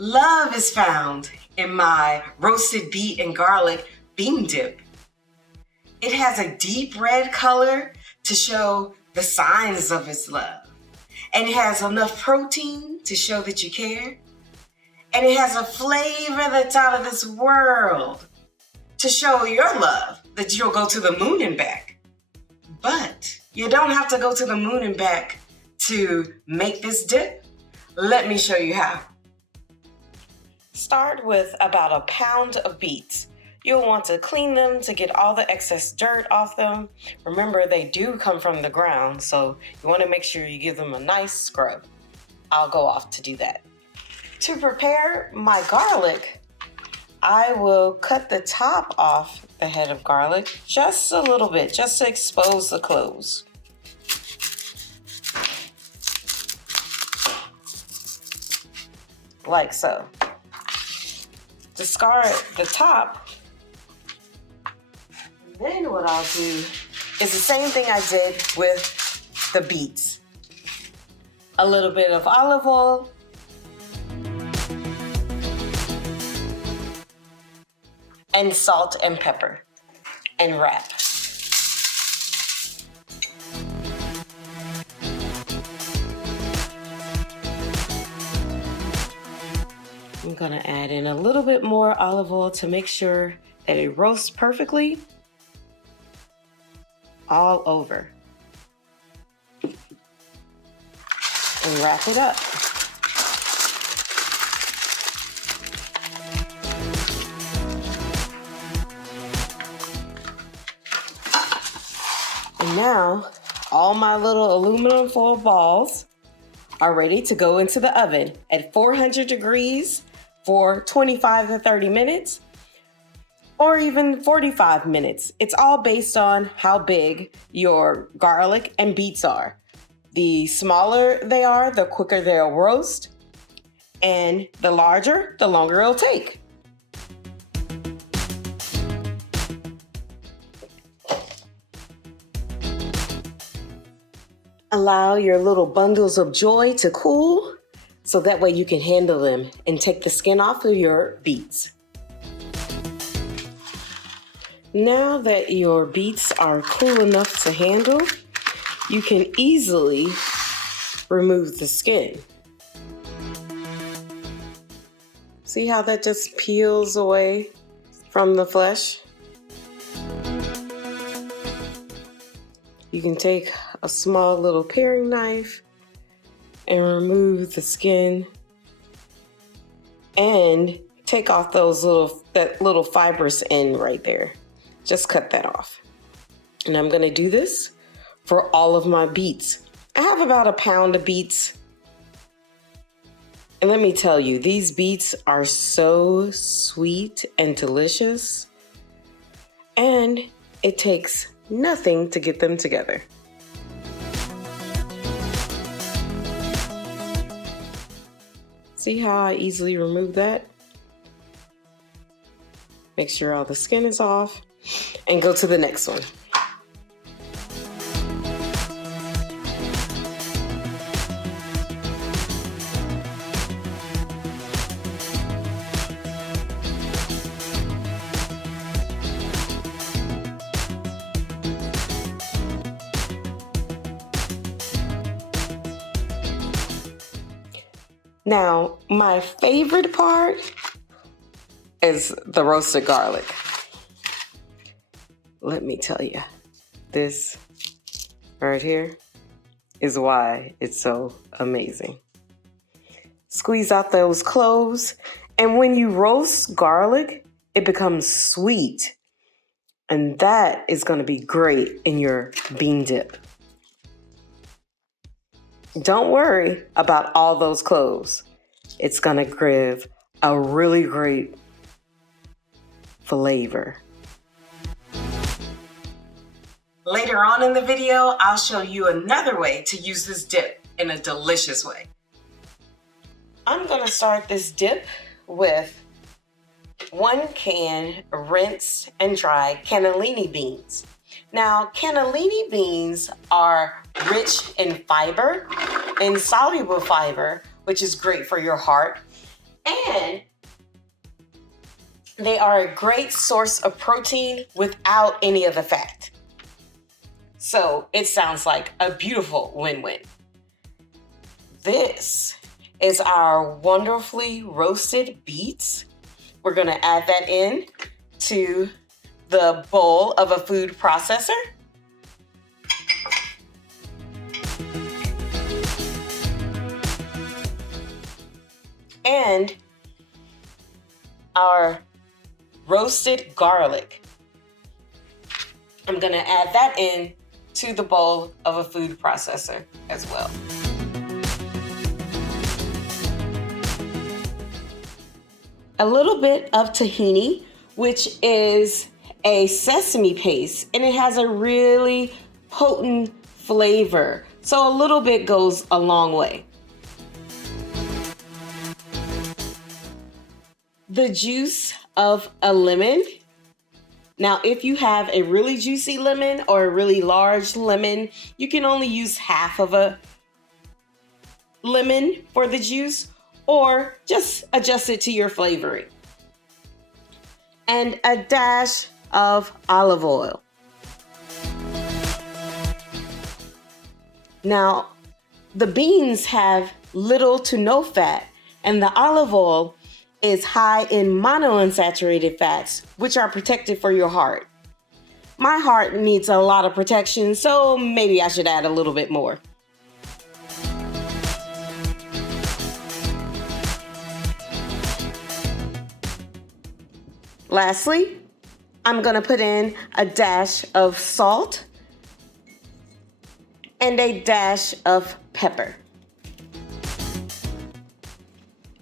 Love is found in my roasted beet and garlic bean dip. It has a deep red color to show the signs of its love. And it has enough protein to show that you care. And it has a flavor that's out of this world to show your love that you'll go to the moon and back. But you don't have to go to the moon and back to make this dip. Let me show you how. Start with about a pound of beets. You'll want to clean them to get all the excess dirt off them. Remember, they do come from the ground, so you want to make sure you give them a nice scrub. I'll go off to do that. To prepare my garlic, I will cut the top off the head of garlic just a little bit, just to expose the cloves. Like so. Discard the top. Then what I'll do is the same thing I did with the beets. A little bit of olive oil. And salt and pepper. And wrap. I'm gonna add in a little bit more olive oil to make sure that it roasts perfectly all over. And wrap it up. And now, all my little aluminum foil balls are ready to go into the oven at 400 degrees for 25 to 30 minutes, or even 45 minutes. It's all based on how big your garlic and beets are. The smaller they are, the quicker they'll roast, and the larger, the longer it'll take. Allow your little bundles of joy to cool so that way you can handle them and take the skin off of your beets. Now that your beets are cool enough to handle, you can easily remove the skin. See how that just peels away from the flesh? You can take a small little paring knife and remove the skin and take off that little fibrous end right there. Just cut that off. And I'm gonna do this for all of my beets. I have about a pound of beets. And let me tell you, these beets are so sweet and delicious. And it takes nothing to get them together. See how I easily remove that? Make sure all the skin is off and go to the next one. Now, my favorite part is the roasted garlic. Let me tell you, this right here is why it's so amazing. Squeeze out those cloves, and when you roast garlic, it becomes sweet. And that is going to be great in your bean dip. Don't worry about all those cloves. It's gonna give a really great flavor. Later on in the video, I'll show you another way to use this dip in a delicious way. I'm gonna start this dip with 1 can rinsed and dried cannellini beans. Now, cannellini beans are rich in fiber, insoluble fiber, which is great for your heart. And they are a great source of protein without any of the fat. So it sounds like a beautiful win-win. This is our wonderfully roasted beets. We're going to add that in to the bowl of a food processor. And our roasted garlic. I'm going to add that in to the bowl of a food processor as well. A little bit of tahini, which is a sesame paste, and it has a really potent flavor. So a little bit goes a long way. The juice of a lemon. Now, if you have a really juicy lemon or a really large lemon, you can only use half of a lemon for the juice, or just adjust it to your flavoring. And a dash of olive oil. Now, the beans have little to no fat, and the olive oil is high in monounsaturated fats, which are protective for your heart. My heart needs a lot of protection, so maybe I should add a little bit more. Lastly, I'm going to put in a dash of salt and a dash of pepper.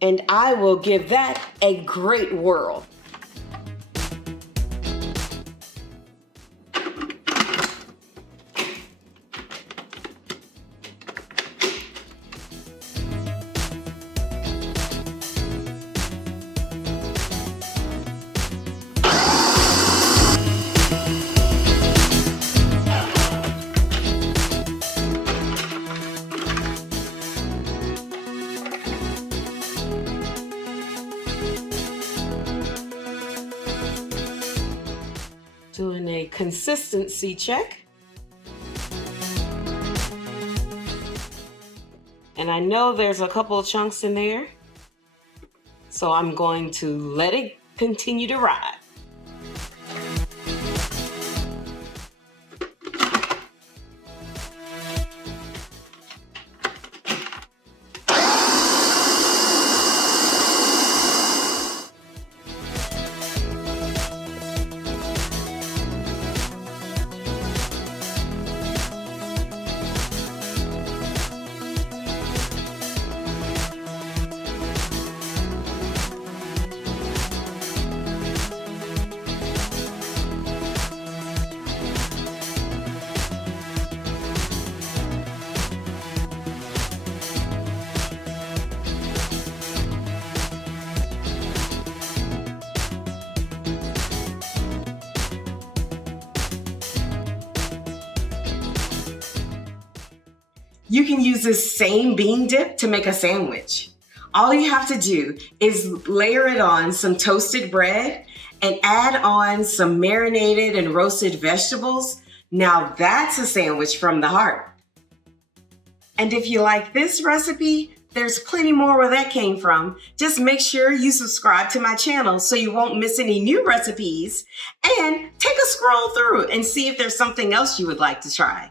And I will give that a great whirl. Doing a consistency check. And I know there's a couple of chunks in there, so I'm going to let it continue to ride. You can use this same bean dip to make a sandwich. All you have to do is layer it on some toasted bread and add on some marinated and roasted vegetables. Now that's a sandwich from the heart. And if you like this recipe, there's plenty more where that came from. Just make sure you subscribe to my channel so you won't miss any new recipes, and take a scroll through and see if there's something else you would like to try.